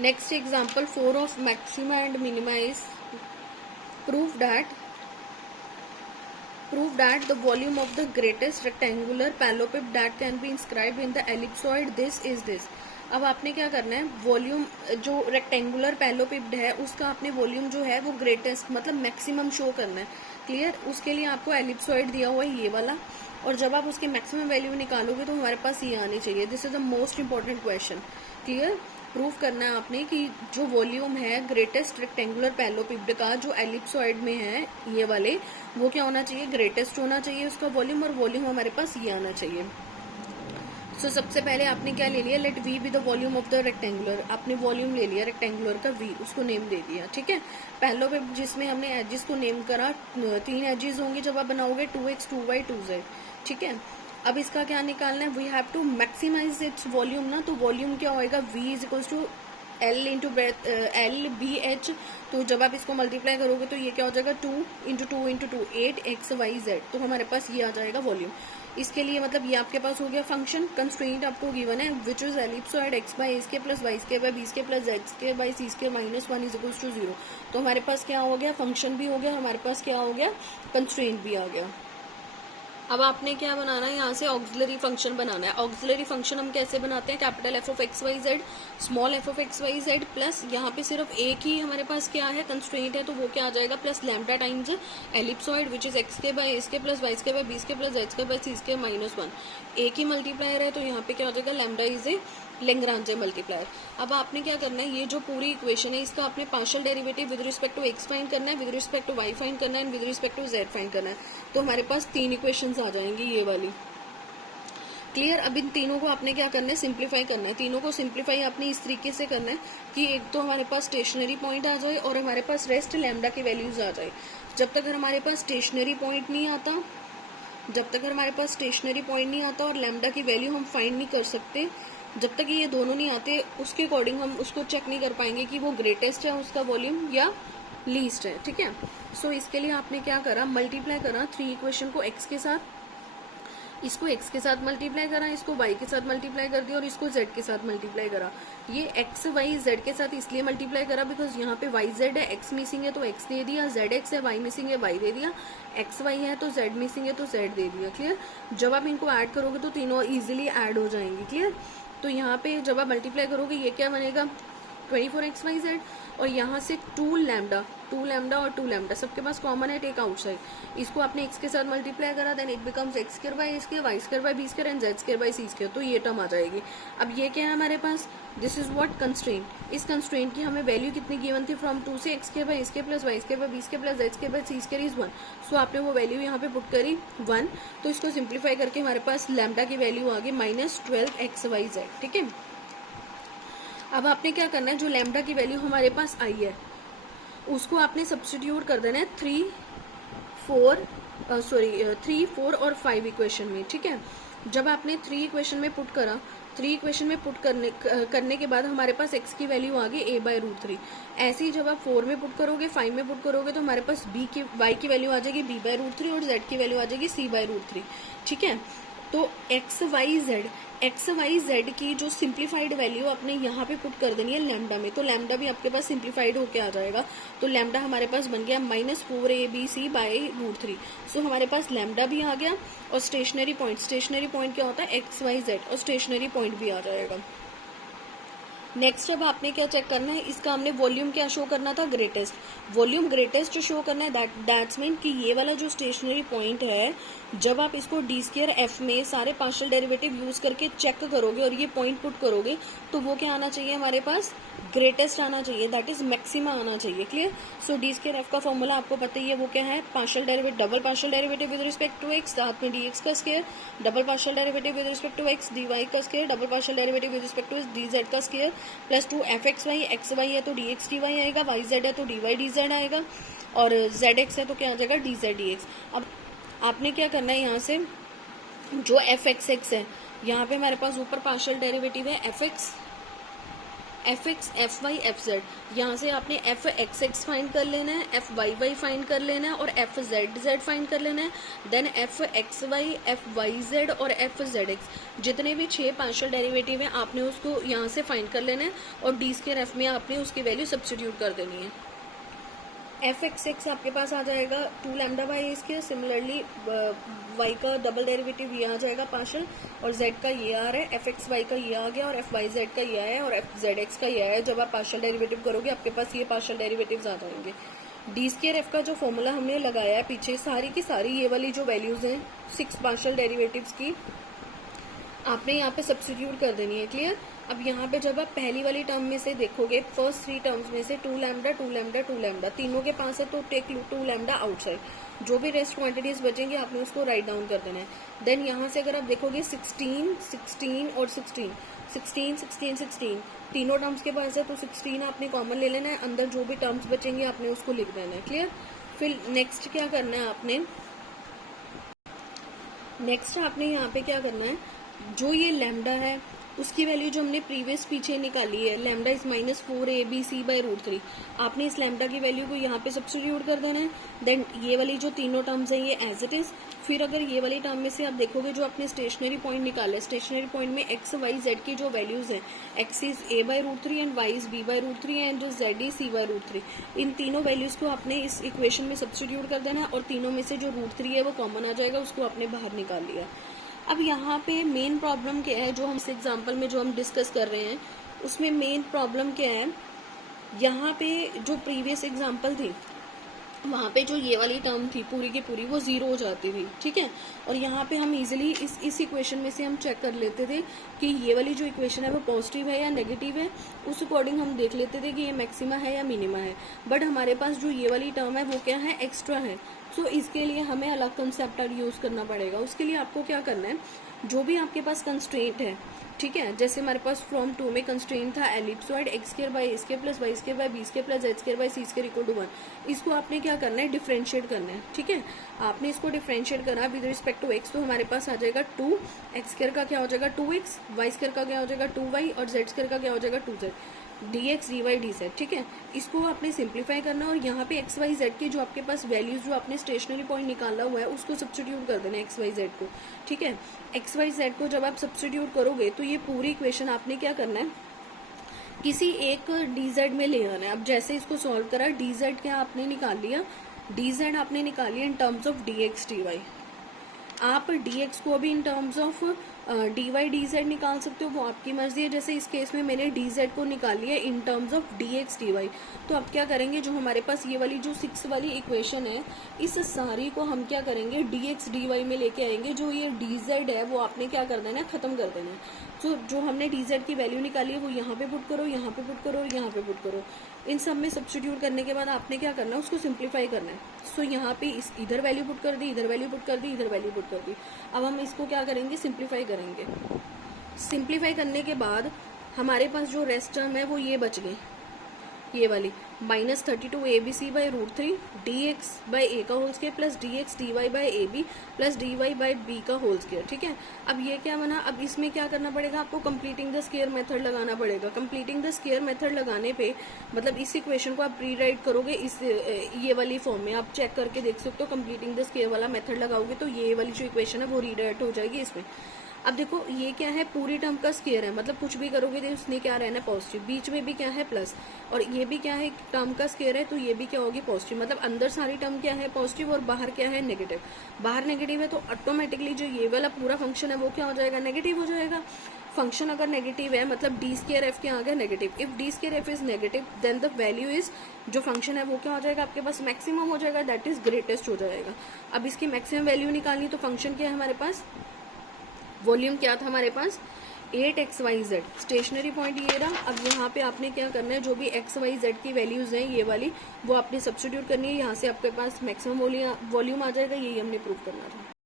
Next example 4 of maxima and minima is prove that the volume of the greatest rectangular parallelepiped that can be inscribed in the ellipsoid this is this. अब आपने क्या करना है, volume जो rectangular पैलोपिप्ड है उसका आपने volume जो है वो ग्रेटेस्ट मतलब मैक्सिमम शो करना है. क्लियर. उसके लिए आपको एलिप्सॉइड दिया हुआ है ये वाला, और जब आप उसके मैक्सिमम वैल्यू निकालोगे तो हमारे पास ये आनी चाहिए. This is the most important question. Clear. Prove करना है आपने कि जो वॉल्यूम है ग्रेटेस्ट रेक्टेंगुलर पैलोपिप्ड का जो एलिप्सॉइड में है ये वाले, वो क्या होना चाहिए, ग्रेटेस्ट होना चाहिए उसका वॉल्यूम, और वॉल्यूम हमारे पास ये आना चाहिए. सो सबसे पहले आपने क्या ले लिया, let we be the volume of the rectangular. आपने वॉल्यूम ले लिया रेक्टेंगुलर का वी, उसको नेम दे दिया. ठीक है. पैलोपिप्ड जिसमें हमने एजेस को नेम करा, 3 एजेस होंगे जब आप बनाओगे 2x 2y 2z. ठीक है. अब इसका क्या निकालना है, we have to maximize its volume ना. तो वॉल्यूम क्या होएगा, v is equals to L into L B H. तो जब आप इसको मल्टीप्लाई करोगे तो ये क्या हो जाएगा, 2 इंटू 2 8 XYZ. तो हमारे पास ये आ जाएगा वॉल्यूम. इसके लिए मतलब ये आपके पास हो गया फंक्शन. कंस्ट्रेंट आपको गिवन है which is ellipsoid x by a plus y square by b square plus z square by c square minus 1 is equals to 0. तो हमारे पास क्या हो गया, फंक्शन भी हो गया, हमारे पास क्या हो गया, कंस्ट्रेंट भी आ गया. अब आपने क्या बनाना है, यहाँ से ऑक्सिलरी फंक्शन बनाना है. ऑक्सिलरी फंक्शन हम कैसे बनाते हैं, capital F of X Y Z, small F of X Y Z plus यहाँ पे सिर्फ एक ही हमारे पास क्या है, कंस्ट्रेंट है, तो वो क्या आ जाएगा, plus lambda times ellipsoid which is x के बाय एस के प्लस वाई के बाय बी के प्लस जेड के बाय सी के माइनस 1. एक ही मल्टीप्लायर है तो यहाँ पे क्या हो जाएगा, लैम्डा इज ए लेंग्रांजे मल्टीप्लायर. अब आपने क्या करना है, ये जो पूरी इक्वेशन है इसका आपने partial derivative with respect to X find करना है, with respect to Y find करना है, and with respect to Z find करना है. तो हमारे पास 3 इक्वेशंस आ जाएंगी ये वाली. क्लियर. अब इन तीनों को आपने क्या करना है, सिंप्लीफाई करना है. तीनों को सिंप्लीफाई आपने इस तरीके से करना है कि एक तो हमारे पास स्टेशनरी पॉइंट आ जाए और हमारे पास रेस्ट लैम्डा के वैल्यूज आ जाए. जब तक हमारे पास स्टेशनरी पॉइंट नहीं आता, जब तक हमारे पास स्टेशनरी पॉइंट नहीं आता और लैम्डा की वैल्यू हम फाइंड नहीं कर सकते, जब तक ये दोनों नहीं आते उसके अकॉर्डिंग हम उसको चेक नहीं कर पाएंगे कि वो ग्रेटेस्ट है उसका वॉल्यूम या लीस्ट है. ठीक है. सो इसके लिए आपने क्या करा, मल्टीप्लाई करा 3 इक्वेशन को x के साथ, इसको x के साथ मल्टीप्लाई करा, इसको y के साथ मल्टीप्लाई कर दिया और इसको z के साथ मल्टीप्लाई करा. ये x y z के साथ इसलिए मल्टीप्लाई करा बिकॉज यहाँ पे y z है, x मिसिंग है तो x दे दिया, z x है, y मिसिंग है, y दे दिया, x y है तो z मिसिंग है तो z दे दिया. क्लियर. जब आप इनको ऐड करोगे तो तीनों इजीली ऐड हो जाएंगे. क्लियर. तो यहाँ पे जब आप मल्टीप्लाई करोगे ये क्या बनेगा, 24xyz, और यहाँ से 2 लैम्डा और 2 लैम्डा सबके पास कॉमन है, टेक आउटसाइड. इसको आपने x के साथ मल्टीप्लाई करा, then it becomes X square by A square, Y square by B square and Z square by C square. तो ये टर्म आ जाएगी. अब ये क्या है हमारे पास, दिस इज व्हाट कंस्ट्रेंट. इस कंस्ट्रेंट की हमें वैल्यू कितनी गिवन थी, फ्रॉम 2 से X square by A square plus Y square by B square plus Z square by C square is 1. So आपने वो वैल्यू यहाँ पे पुट करी 1. तो इसको सिंप्लीफाई करके हमारे पास लैम्डा की वैल्यू आ गई -12xyz. ठीक है. अब आपने क्या करना है, जो लैम्डा की वैल्यू हमारे पास आई है उसको आपने सब्स्टिट्यूट कर देना है 3, 4 और 5 इक्वेशन में. ठीक है. जब आपने 3 इक्वेशन में पुट करा, 3 इक्वेशन में पुट करने के बाद हमारे पास x की वैल्यू आ गई a/√3. ऐसे ही जब आप 4 में पुट करोगे, 5 में पुट करोगे तो हमारे पास y की वैल्यू आ जाएगी b/√3 और z की वैल्यू आ जाएगी c/√3. ठीक है. तो एक्स वाई जेड की जो सिंप्लीफाइड वैल्यू आपने यहाँ पे पुट कर देनी है लैम्डा में, तो लैम्डा भी आपके पास सिंप्लीफाइड होके आ जाएगा. तो लैम्डा हमारे पास बन गया -4abc/√3. सो हमारे पास लैम्डा भी आ गया और स्टेशनरी पॉइंट क्या होता है, एक्स वाई जेड, और स्टेशनरी पॉइंट भी आ जाएगा. नेक्स्ट अब आपने क्या चेक करना है, इसका हमने वॉल्यूम क्या शो करना था, ग्रेटेस्ट. वॉल्यूम ग्रेटेस्ट शो करना है, दैट्स मीन कि ये वाला जो स्टेशनरी पॉइंट है, जब आप इसको डी स्क्वायर एफ में सारे पार्शियल डेरिवेटिव यूज करके चेक करोगे और ये पॉइंट पुट करोगे तो वो क्या आना चाहिए हमारे पास, ग्रेटेस्ट आना चाहिए, दैट इज मैक्सिमा आना चाहिए. Clear. So D square F का फॉर्मूला आपको पता ही है, वो क्या है, double partial derivative with respect to X, साथ में dx का square, double partial derivative with respect to X, dy का square, double partial derivative with respect to dz का स्क्वायर, प्लस 2 fxy, xy है तो dx dy आएगा, yz है तो dy dz आएगा, और zx है तो क्या आ जाएगा, dz dx. अब आपने क्या करना है, यहाँ से जो fxx है, यहाँ पे हमारे पास ऊपर पार्शियल डेरिवेटिव है F X, F Y, F Z, यहाँ से आपने एफ एक्स एक्स फाइंड कर लेना है, एफ वाई वाई फाइंड कर लेना है और एफ जेड जेड फाइंड कर लेना है। Then F X Y, F Y Z और एफ जेड एक्स, जितने भी 6 पार्शियल डेरिवेटिव हैं आपने उसको यहाँ से फाइंड कर लेना है और डी स्क्वायर एफ में आपने उसकी वैल्यू सब्स्टिट्यूट कर देनी है। एफ एक्स एक्स आपके पास आ जाएगा 2 lambda by square. Similarly Y का डबल डेरिवेटिव ये आ जाएगा पार्शियल, और जेड का ये आ रहा है, एफ एक्स वाई का ये आ गया और एफ वाई जेड का ये आया और एफ जेड एक्स का ये आया। जब आप पार्शियल डेरिवेटिव करोगे आपके पास ये पार्शियल डेरिवेटिव्स आ जाएंगे। डी स्क्वायर एफ का जो फॉर्मूला हमने लगाया है पीछे, सारी की सारी ये वाली जो वैल्यूज हैं 6 पार्शियल डेरिवेटिव्स की आपने यहाँ पे सब्स्टिट्यूट कर देनी है। क्लियर। अब यहाँ पे जब आप पहली वाली टर्म में से देखोगे, फर्स्ट 3 टर्म्स में से 2 लैम्डा 2 लैम्डा 2 लैम्डा तीनों के पास है, तो टेक 2 लैम्डा आउटसाइड। जो भी रेस्ट क्वांटिटीज बचेंगे आपने उसको राइट डाउन कर देना है। देन यहाँ से अगर आप देखोगे 16 16 और 16 16 16 16 तीनों टर्म्स के पास है, तो 16 आपने कॉमन ले लेना है, अंदर जो भी टर्म्स बचेंगे आपने उसको लिख देना है। क्लियर। फिर नेक्स्ट क्या करना है आपने, नेक्स्ट आपने यहाँ पे क्या करना है, जो ये लैम्डा है उसकी वैल्यू जो हमने प्रीवियस पीछे निकाली है, लैम्डा इज -4abc/√3, आपने इस लैम्डा की वैल्यू को यहाँ पे सब्स्टिट्यूट कर देना है। देन ये वाली जो तीनों टर्म्स हैं ये एज इट इज। फिर अगर ये वाली टर्म में से आप देखोगे जो आपने स्टेशनरी पॉइंट निकाले, स्टेशनरी पॉइंट में एक्स वाई जेड की जो वैल्यूज हैं, X is a/√3 and Y is b/√3 and Z is c/√3, इन तीनों वैल्यूज को आपने इस इक्वेशन में सब्स्टिट्यूट कर देना है और तीनों में से जो √3 है वो कॉमन आ जाएगा, उसको आपने बाहर निकाल लिया। अब यहाँ पे मेन प्रॉब्लम क्या है, जो हम इस एग्जाम्पल में जो हम डिस्कस कर रहे हैं उसमें मेन प्रॉब्लम क्या है, यहाँ पे जो प्रीवियस एग्जाम्पल थी वहाँ पे जो ये वाली टर्म थी पूरी की पूरी वो 0 हो जाती थी। ठीक है। और यहाँ पे हम इजीली इस इक्वेशन में से हम चेक कर लेते थे कि ये वाली जो इक्वेशन है वो पॉजिटिव है या नेगेटिव है, उस अकॉर्डिंग हम देख लेते थे कि ये मैक्सिमा है या मिनिमा है। बट हमारे पास जो ये वाली टर्म है वो क्या है, एक्स्ट्रा है। सो इसके लिए हमें अलग कंसेप्ट यूज करना पड़ेगा। उसके लिए आपको क्या करना है, जो भी आपके पास कंस्ट्रेंट है, ठीक है, जैसे हमारे पास फ्रॉम 2 में कंस्ट्रेंट था ellipsoid X square by A square plus Y square by B square plus Z square by C square equal to 1, इसको आपने क्या करना है, डिफरेंशिएट करना है। ठीक है। आपने इसको डिफरेंशिएट करा विद रिस्पेक्ट टू एक्स, तो हमारे पास आ जाएगा 2 एक्स स्क्वायर का क्या हो जाएगा 2x, वाई स्क्वायर का क्या हो जाएगा 2y और जेड स्क्वायर का क्या हो जाएगा 2z, dx dy dz। ठीक है। इसको आपने सिंप्लीफाई करना और यहाँ पे एक्स वाई जेड की जो आपके पास वैल्यूज जो आपने स्टेशनरी पॉइंट निकाला हुआ है उसको सब्स्टिट्यूट कर देना एक्स वाई जेड को। ठीक है। एक्स वाई जेड को जब आप सब्स्टिट्यूट करोगे तो ये पूरी इक्वेशन आपने क्या करना है, किसी एक dz में ले आना है। अब जैसे इसको सॉल्व करा, dz क्या आपने निकाल लिया, dz आपने निकाल लिया in terms of dx dy। आप dx को अभी in terms of dy dz निकाल सकते हो, वो आपकी मर्जी है। जैसे इस केस में मैंने dz को निकाल लिया in terms of dx dy। तो अब क्या करेंगे, जो हमारे पास ये वाली जो 6 वाली इक्वेशन है, इस सारी को हम क्या करेंगे dx dy में लेके आएंगे। जो ये dz है वो आपने क्या कर देना है, खत्म कर देना है। तो जो हमने dz की वैल्यू निकाली है वो यहाँ पे पुट करो, यहाँ पे पुट करो, यहाँ पे पुट करो। इन सब में सब्स्टिट्यूट करने के बाद आपने क्या करना है, उसको सिंप्लीफाई करना है। सो यहाँ पे इधर वैल्यू पुट कर दी, इधर वैल्यू पुट कर दी, इधर वैल्यू पुट कर दी। अब हम इसको क्या करेंगे, सिंप्लीफाई करेंगे। सिंप्लीफाई करने के बाद हमारे पास जो रेस्ट टर्म है वो ये बच गई, ये वाली -32abc/√3 dx बाई ए का whole square plus dx dy by A B plus dy by B का होल स्क्वायर। ठीक है। अब ये क्या बना, अब इसमें क्या करना पड़ेगा, आपको कंप्लीटिंग द स्क्वायर मेथड लगाना पड़ेगा। कंप्लीटिंग द स्क्वायर मेथड लगाने पे मतलब इस इक्वेशन को आप रीराइट करोगे इस ये वाली फॉर्म में, आप चेक करके देख सकते हो। कंप्लीटिंग द स्क्वायर वाला मेथड लगाओगे तो ये वाली जो इक्वेशन है वो रीराइट हो जाएगी इसमें। अब देखो ये क्या है, पूरी टर्म का स्क्वायर है, मतलब कुछ भी करोगे तो उसने क्या रहना है, पॉजिटिव। बीच में भी क्या है, प्लस, और ये भी क्या है, टर्म का स्क्वायर है, तो ये भी क्या होगी, पॉजिटिव। मतलब अंदर सारी टर्म क्या है, पॉजिटिव, और बाहर क्या है, नेगेटिव। बाहर नेगेटिव है तो ऑटोमेटिकली जो ये वाला पूरा फंक्शन है वो क्या हो जाएगा, नेगेटिव हो जाएगा। फंक्शन अगर नेगेटिव है मतलब डी स्क्वायर एफ क्या आ गया, negative. If D square F is negative then the value is, जो फंक्शन है वो क्या हो जाएगा आपके पास, मैक्सिमम हो जाएगा, दैट इज ग्रेटेस्ट हो जाएगा। अब इसकी मैक्सिमम वैल्यू निकालनी, तो फंक्शन क्या है हमारे पास, वॉल्यूम क्या था हमारे पास 8xyz, स्टेशनरी पॉइंट ये रहा। अब यहाँ पे आपने क्या करना है, जो भी xyz की वैल्यूज हैं ये वाली वो आपने सब्स्टिट्यूट करनी है। यहाँ से आपके पास मैक्सिमम वॉल्यूम आ जाएगा, यही हमने प्रूव करना था।